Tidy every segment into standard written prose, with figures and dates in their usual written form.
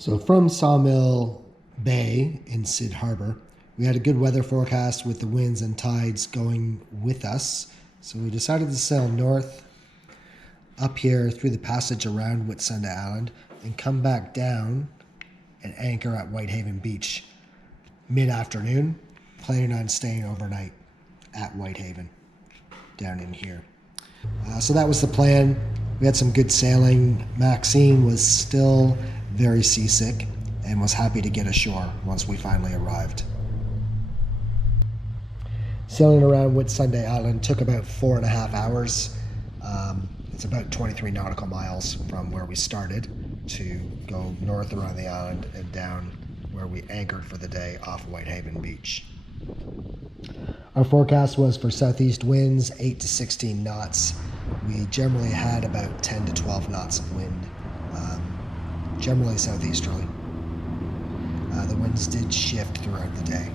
So from Sawmill Bay in Cid Harbour, we had a good weather forecast with the winds and tides going with us. So we decided to sail north up here through the passage around Whitsunday Island and come back down and anchor at Whitehaven Beach mid-afternoon, planning on staying overnight at Whitehaven down in here. So that was the plan. We had some good sailing. Maxine was still very seasick and was happy to get ashore once we finally arrived. Sailing around Whitsunday Island took about 4.5 hours. It's about 23 nautical miles from where we started to go north around the island and down where we anchored for the day off Whitehaven Beach. Our forecast was for southeast winds, 8 to 16 knots. We generally had about 10 to 12 knots of wind, generally southeasterly. The winds did shift throughout the day.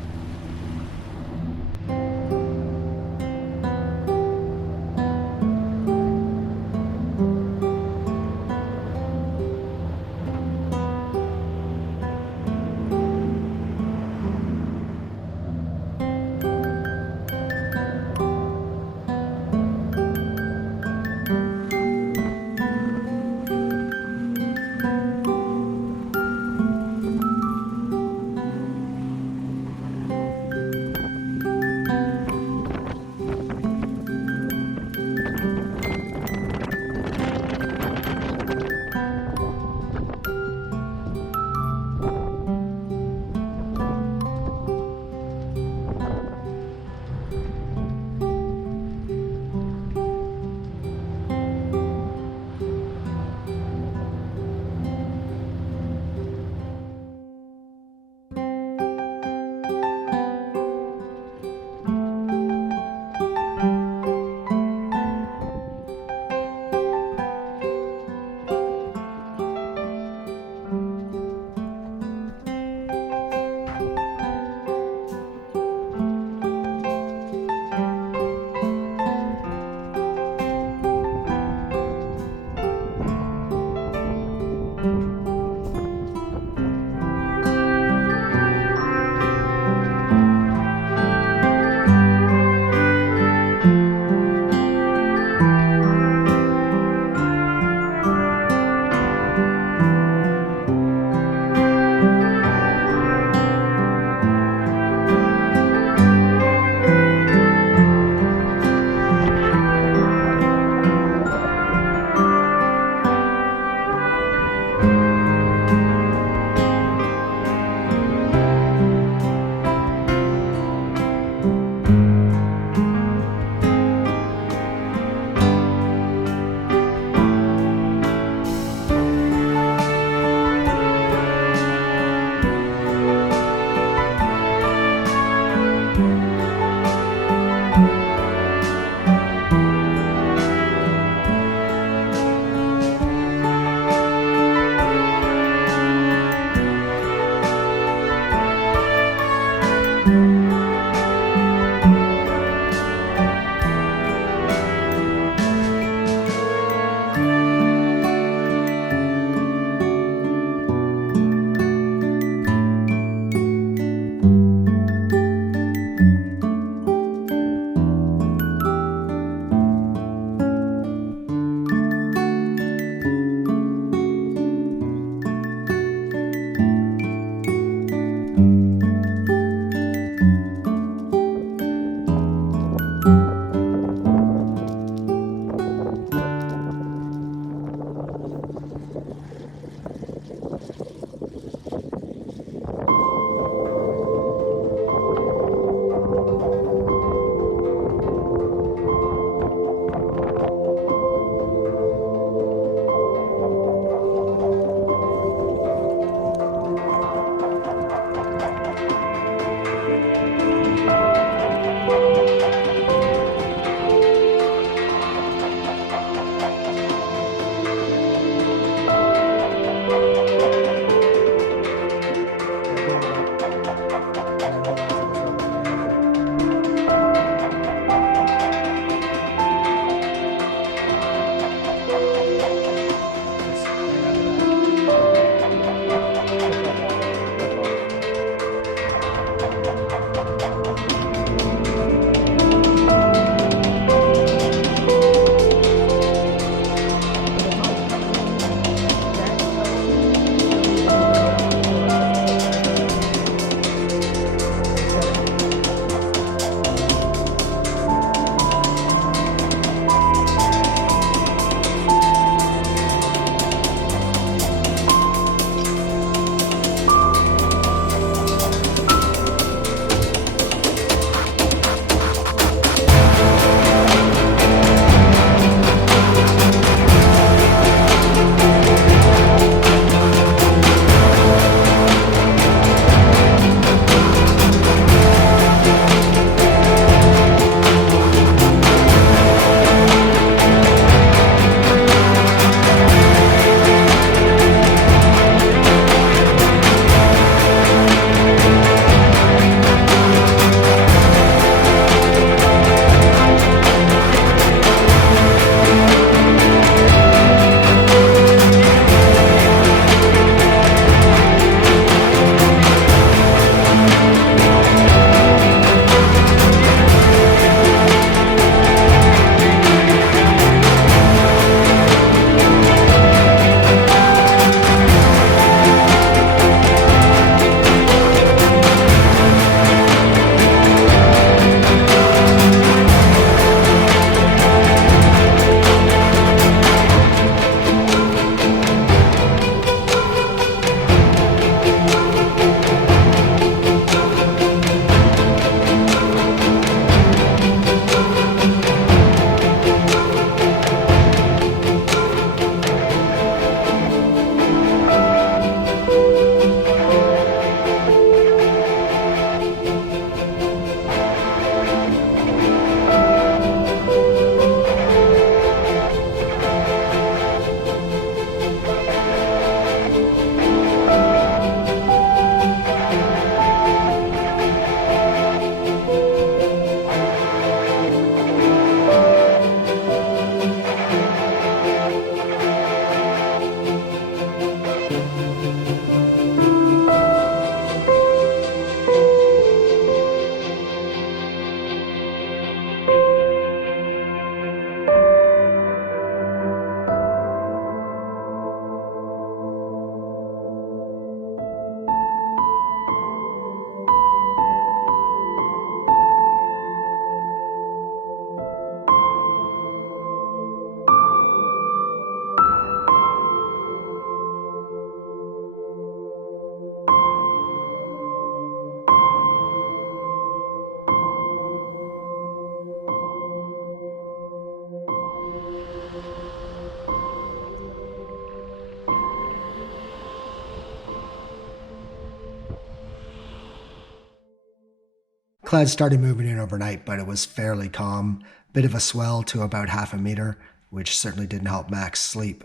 Clouds started moving in overnight, but it was fairly calm. Bit of a swell to about half a meter, which certainly didn't help Max sleep.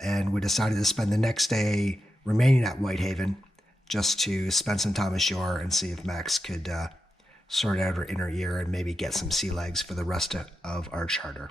And we decided to spend the next day remaining at Whitehaven just to spend some time ashore and see if Max could sort out her inner ear and maybe get some sea legs for the rest of our charter.